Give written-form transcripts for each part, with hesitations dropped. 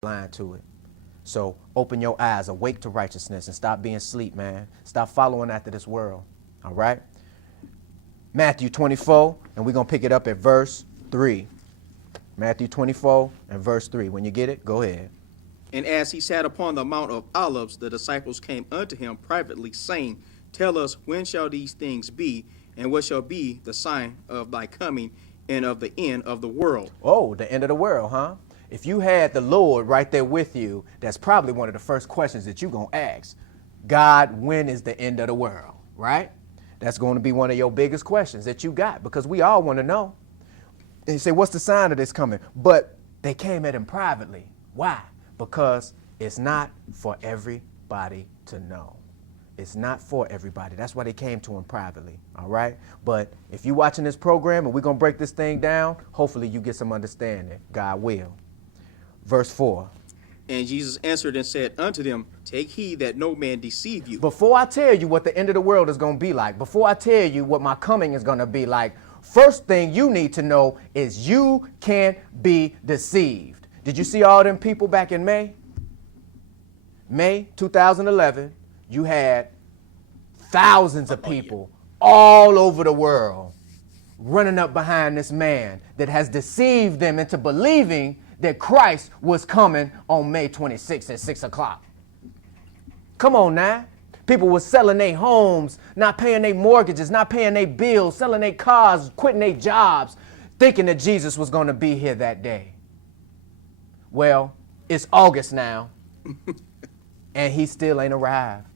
blind to it. So open your eyes, awake to righteousness, and stop being asleep, man. Stop following after this world. All right? Matthew 24, and we're going to pick it up at verse 3. Matthew 24 and verse 3. When you get it, go ahead. And as he sat upon the Mount of Olives, the disciples came unto him privately, saying, Tell us, when shall these things be, and what shall be the sign of thy coming and of the end of the world? Oh, the end of the world, huh? If you had the Lord right there with you, that's probably one of the first questions that you're going to ask. God, when is the end of the world, right? That's going to be one of your biggest questions that you got, because we all want to know. And you say, what's the sign of this coming? But they came at him privately. Why? Because it's not for everybody to know. It's not for everybody. That's why they came to him privately, all right? But if you're watching this program and we're going to break this thing down, hopefully you get some understanding. God will. Verse 4. And Jesus answered and said unto them, Take heed that no man deceive you. Before I tell you what the end of the world is going to be like, before I tell you what my coming is going to be like, first thing you need to know is you can't be deceived. Did you see all them people back in May? May 2011, you had thousands of people all over the world running up behind this man that has deceived them into believing that Christ was coming on May 26th at 6 o'clock. Come on now. People were selling their homes, not paying their mortgages, not paying their bills, selling their cars, quitting their jobs, thinking that Jesus was going to be here that day. Well, it's August now, and he still ain't arrived.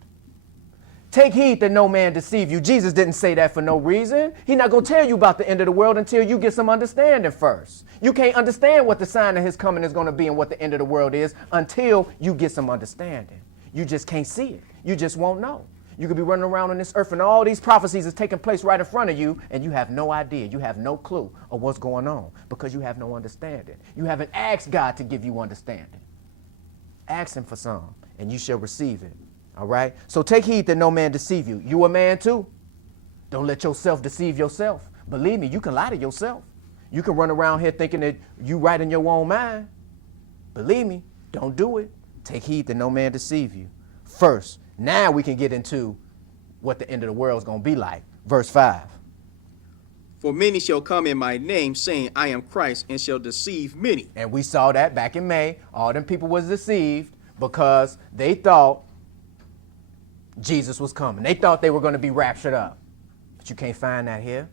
Take heed that no man deceive you. Jesus didn't say that for no reason. He's not going to tell you about the end of the world until you get some understanding first. You can't understand what the sign of his coming is going to be and what the end of the world is until you get some understanding. You just can't see it. You just won't know. You could be running around on this earth and all these prophecies is taking place right in front of you and you have no idea. You have no clue of what's going on because you have no understanding. You haven't asked God to give you understanding. Ask him for some and you shall receive it. All right? So take heed that no man deceive you. You a man too. Don't let yourself deceive yourself. Believe me, you can lie to yourself. You can run around here thinking that you right in your own mind. Believe me, don't do it. Take heed that no man deceive you. First, now we can get into what the end of the world is going to be like. Verse 5. For many shall come in my name, saying, I am Christ, and shall deceive many. And we saw that back in May. All them people was deceived because they thought Jesus was coming. They thought they were going to be raptured up. But you can't find that here.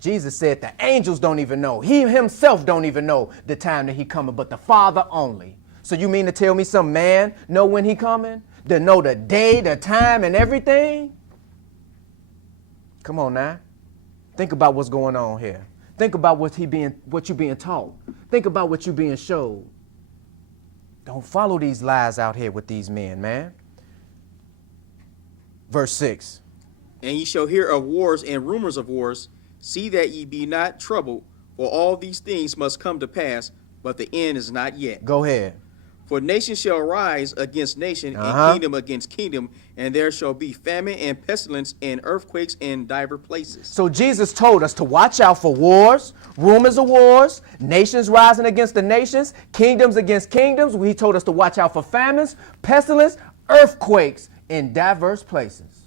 Jesus said the angels don't even know. He himself don't even know the time that he coming, but the Father only. So you mean to tell me some man know when he coming? To know the day, the time, and everything? Come on now. Think about what's going on here. Think about what you being taught. Think about what you being showed. Don't follow these lies out here with these men, man. Verse 6. And ye shall hear of wars and rumors of wars. See that ye be not troubled, for all these things must come to pass, but the end is not yet. Go ahead. For nation shall rise against nation, and kingdom against kingdom, and there shall be famine and pestilence and earthquakes in divers places. So Jesus told us to watch out for wars, rumors of wars, nations rising against the nations, kingdoms against kingdoms. He told us to watch out for famines, pestilence, earthquakes in diverse places.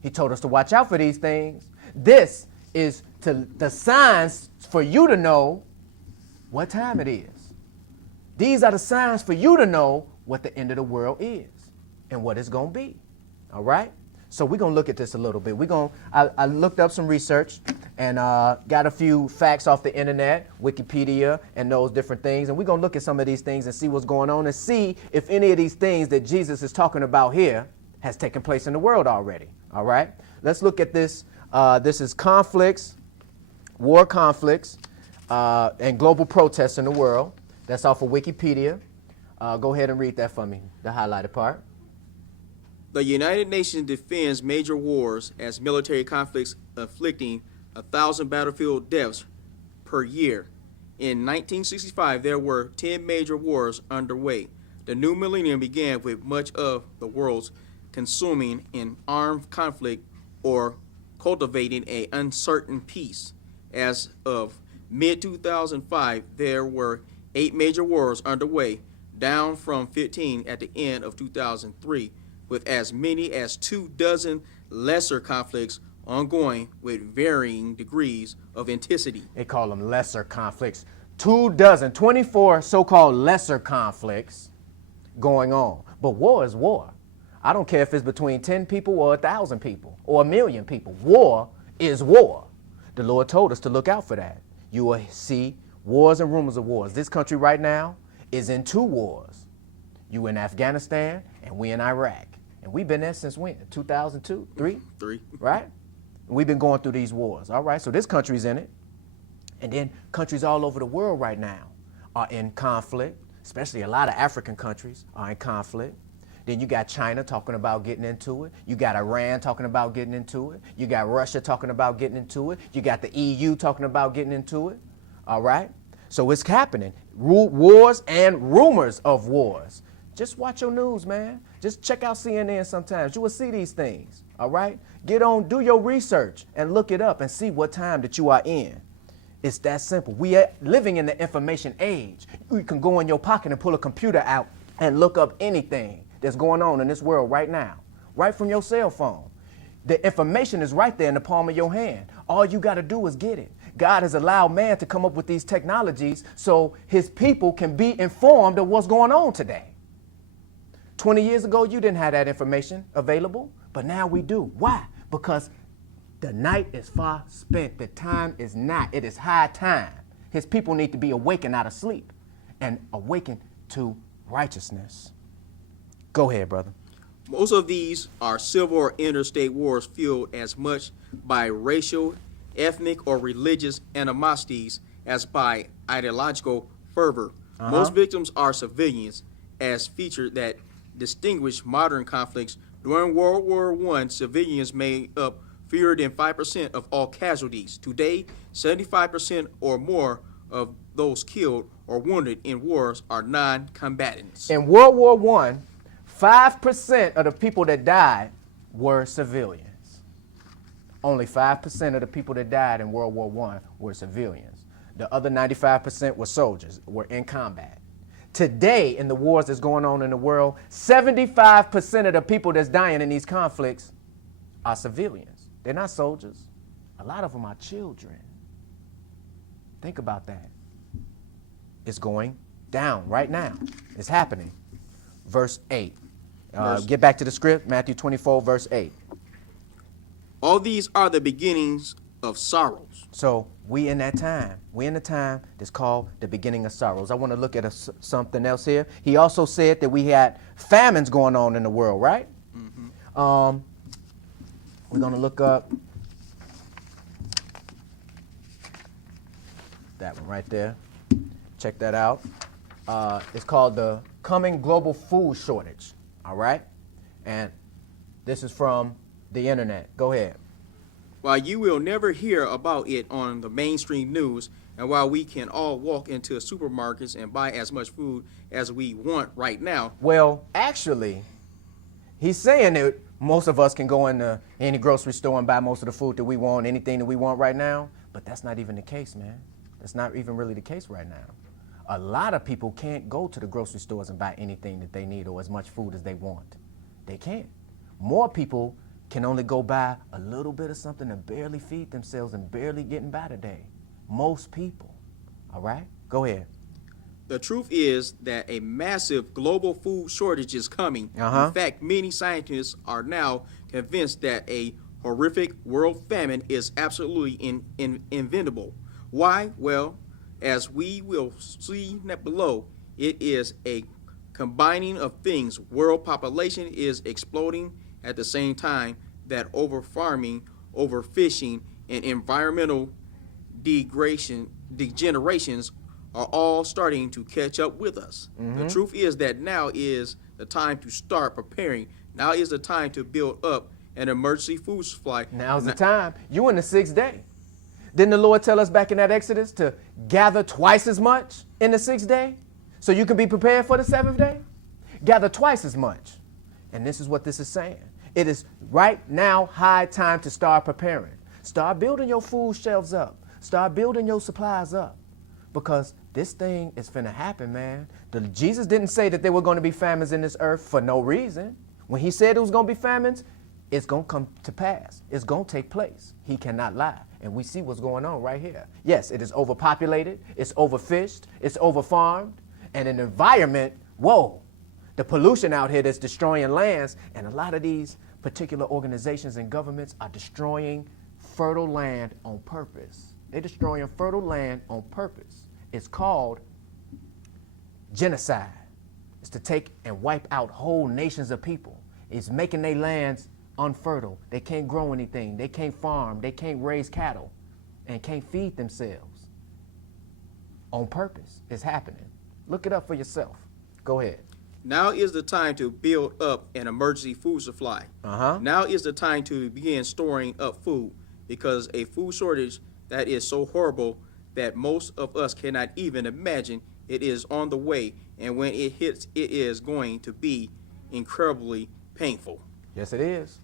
He told us to watch out for these things. This is the signs for you to know what time it is. These are the signs for you to know what the end of the world is and what it's going to be. All right? So we're going to look at this a little bit. I looked up some research and got a few facts off the internet, Wikipedia, and those different things. And we're going to look at some of these things and see what's going on and see if any of these things that Jesus is talking about here has taken place in the world already. All right? Let's look at this. This is conflicts, war conflicts, and global protests in the world. That's off of Wikipedia. Go ahead and read that for me, the highlighted part. The United Nations defends major wars as military conflicts afflicting 1,000 battlefield deaths per year. In 1965, there were 10 major wars underway. The new millennium began with much of the world's consuming in armed conflict or cultivating an uncertain peace. As of mid-2005, there were 8 major wars underway. down from 15 at the end of 2003, with as many as 24 lesser conflicts ongoing with varying degrees of intensity. They call them lesser conflicts. 24 so-called lesser conflicts going on. But war is war. I don't care if it's between 10 people or 1,000 people or 1,000,000 people. War is war. The Lord told us to look out for that. You will see wars and rumors of wars. This country right now is in 2 wars. You in Afghanistan and we in Iraq. And we've been there since when? 2002, 3? 3. Right? We've been going through these wars. All right, so this country's in it. And then countries all over the world right now are in conflict, especially a lot of African countries are in conflict. Then you got China talking about getting into it. You got Iran talking about getting into it. You got Russia talking about getting into it. You got the EU talking about getting into it. All right? So it's happening. Wars and rumors of wars. Just watch your news, man. Just check out CNN sometimes. You will see these things. All right? Get on, do your research and look it up and see what time that you are in. It's that simple. We are living in the information age. You can go in your pocket and pull a computer out and look up anything that's going on in this world right now, right from your cell phone. The information is right there in the palm of your hand. All you got to do is get it. God has allowed man to come up with these technologies so his people can be informed of what's going on today. 20 years ago, you didn't have that information available, but now we do. Why? Because the night is far spent. The time is not. It is high time. His people need to be awakened out of sleep and awakened to righteousness. Go ahead, brother. Most of these are civil or interstate wars fueled as much by racial, ethnic, or religious animosities as by ideological fervor. Most victims are civilians, as featured that distinguish modern conflicts. During World War I, civilians made up fewer than 5% of all casualties. Today, 75% or more of those killed or wounded in wars are non-combatants. In World War I, 5% of the people that died were civilians. Only 5% of the people that died in World War I were civilians. The other 95% were soldiers, were in combat. Today, in the wars that's going on in the world, 75% of the people that's dying in these conflicts are civilians. They're not soldiers. A lot of them are children. Think about that. It's going down right now. It's happening. Verse 8. Get back to the script, Matthew 24, verse 8. All these are the beginnings of sorrows. So we in that time. We in the time that's called the beginning of sorrows. I want to look at something else here. He also said that we had famines going on in the world, right? Mm-hmm. We're going to look up that one right there. Check that out. It's called the Coming Global Food Shortage, all right? And this is from the internet. Go ahead. While you will never hear about it on the mainstream news, and while we can all walk into supermarkets and buy as much food as we want right now. Well, actually, he's saying that most of us can go into any grocery store and buy most of the food that we want, anything that we want right now, but that's not even the case, man. That's not even really the case right now. A lot of people can't go to the grocery stores and buy anything that they need or as much food as they want. They can't. More people can only go buy a little bit of something to barely feed themselves and barely getting by today. Most people. All right? Go ahead. The truth is that a massive global food shortage is coming. In fact, many scientists are now convinced that a horrific world famine is absolutely inventable. Why? Well, as we will see below, it is a combining of things. World population is exploding at the same time that over-farming, overfishing, and environmental degenerations are all starting to catch up with us. The truth is that now is the time to start preparing. Now is the time to build up an emergency food supply. Now's the time. You in the 6th day. Didn't the Lord tell us back in that Exodus to gather twice as much in the 6th day so you can be prepared for the 7th day? Gather twice as much. And this is what this is saying. It is right now high time to start preparing. Start building your food shelves up. Start building your supplies up because this thing is finna happen, man. Jesus didn't say that there were going to be famines in this earth for no reason. When he said it was going to be famines, it's going to come to pass. It's going to take place. He cannot lie. And we see what's going on right here. Yes, it is overpopulated. It's overfished. It's overfarmed. And an environment, whoa, the pollution out here that's destroying lands. And a lot of these particular organizations and governments are destroying fertile land on purpose. They're destroying fertile land on purpose. It's called genocide. It's to take and wipe out whole nations of people. It's making their lands unfertile. They can't grow anything. They can't farm. They can't raise cattle and can't feed themselves. On purpose. It's happening. Look it up for yourself. Go ahead. Now is the time to build up an emergency food supply. Now is the time to begin storing up food, because a food shortage that is so horrible that most of us cannot even imagine it is on the way, and when it hits, it is going to be incredibly painful. Yes, it is.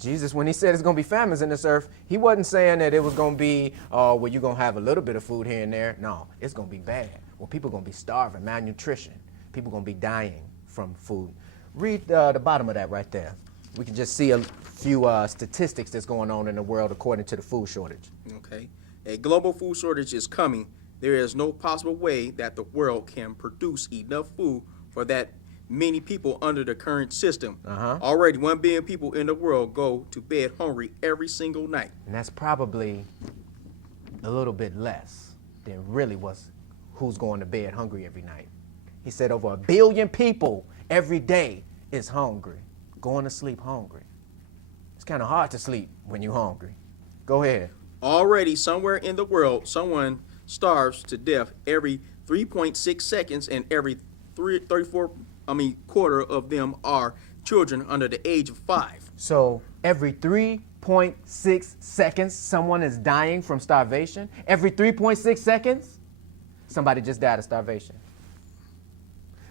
Jesus, when he said it's going to be famines in this earth, he wasn't saying that it was going to be, well, you're going to have a little bit of food here and there. No, it's going to be bad. Well, people are going to be starving, malnutrition. People are going to be dying from food. Read the bottom of that right there. We can just see a few statistics that's going on in the world according to the food shortage. Okay. A global food shortage is coming. There is no possible way that the world can produce enough food for that many people under the current system. Already 1 billion people in the world go to bed hungry every single night. And that's probably a little bit less than really was who's going to bed hungry every night. He said over 1 billion people every day is hungry, going to sleep hungry. It's kind of hard to sleep when you're hungry. Go ahead. Already somewhere in the world, someone starves to death every 3.6 seconds, and every quarter of them are children under the age of 5. So every 3.6 seconds, someone is dying from starvation. Every 3.6 seconds, somebody just died of starvation.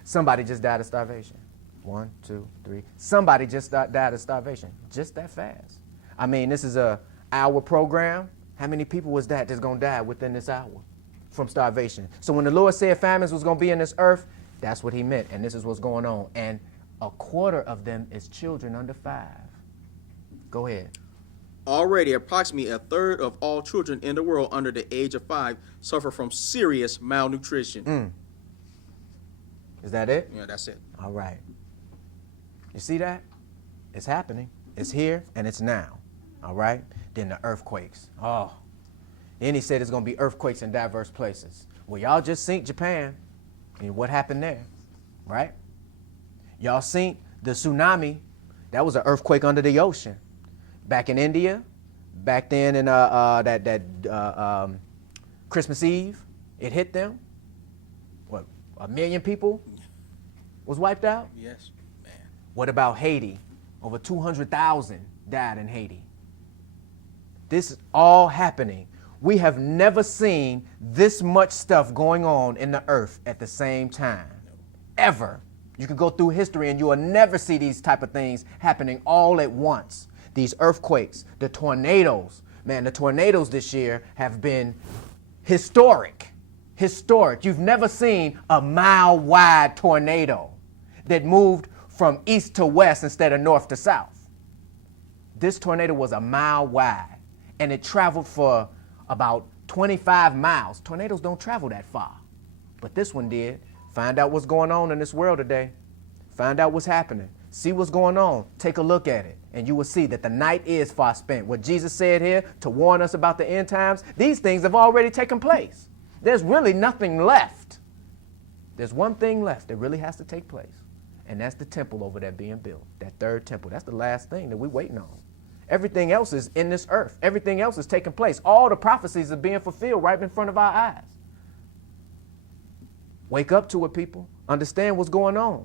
Somebody just died of starvation. 1, 2, 3. Somebody just died of starvation. Just that fast. I mean, this is a hour program. How many people was that that's going to die within this hour from starvation? So when the Lord said famines was going to be in this earth, that's what he meant. And this is what's going on. And 1/4 of them is children under 5. Go ahead. Already approximately 1/3 of all children in the world under the age of 5 suffer from serious malnutrition. Is that it? Yeah, that's it. All right. You see that? It's happening. It's here and it's now. All right? Then the earthquakes. Oh. Then he said it's going to be earthquakes in diverse places. Well, y'all just seen Japan. And what happened there? Right? Y'all seen the tsunami. That was an earthquake under the ocean. Back in India, back then in Christmas Eve, it hit them. What, 1 million people was wiped out? Yes, man. What about Haiti? Over 200,000 died in Haiti. This is all happening. We have never seen this much stuff going on in the earth at the same time. Ever. You can go through history and you will never see these type of things happening all at once. These earthquakes, the tornadoes. Man, the tornadoes this year have been historic. Historic. You've never seen a mile-wide tornado that moved from east to west instead of north to south. This tornado was a mile wide, and it traveled for about 25 miles. Tornadoes don't travel that far, but this one did. Find out what's going on in this world today. Find out what's happening. See what's going on. Take a look at it, and you will see that the night is far spent. What Jesus said here to warn us about the end times, these things have already taken place. There's really nothing left. There's one thing left that really has to take place, and that's the temple over there being built, that third temple. That's the last thing that we're waiting on. Everything else is in this earth. Everything else is taking place. All the prophecies are being fulfilled right in front of our eyes. Wake up to it, people. Understand what's going on.